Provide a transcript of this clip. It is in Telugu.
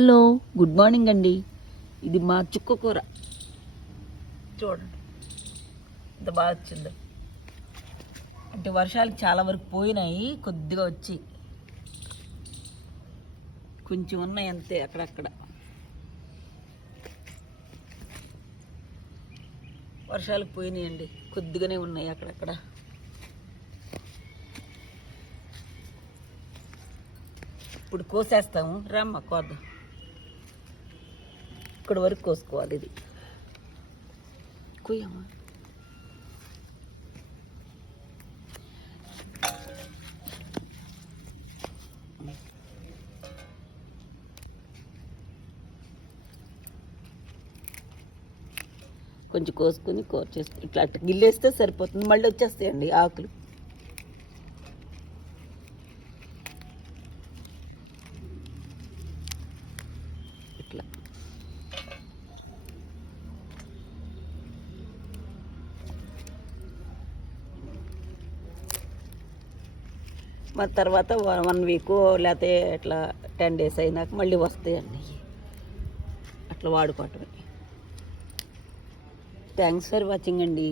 హలో, గుడ్ మార్నింగ్ అండి. ఇది మా చుక్క కూర చూడండి ఇంత బాగా వచ్చింది. అంటే వర్షాలు చాలా వరకు పోయినాయి, కొద్దిగా వచ్చి కొంచెం ఉన్నాయి అంతే. అక్కడక్కడ వర్షాలకు పోయినాయండి, కొద్దిగానే ఉన్నాయి అక్కడక్కడ. ఇప్పుడు కోసేస్తాము, రమ్మ కోద్దాం. ఇక్కడ వరకు కోసుకోవాలి. ఇది కొయ్యమ్మా. కొంచెం కోసుకొని కూర చేసుకుని ఇట్లా అట్లా గిల్లేస్తే సరిపోతుంది. మళ్ళీ వచ్చేస్తాయండి ఆకులు. ఇట్లా మరి తర్వాత 1 వీక్ లేకపోతే ఇట్లా 10 days అయినాక మళ్ళీ వస్తాయండి. అట్లా వాడుకోవటమే. థ్యాంక్స్ ఫర్ వాచింగ్ అండి.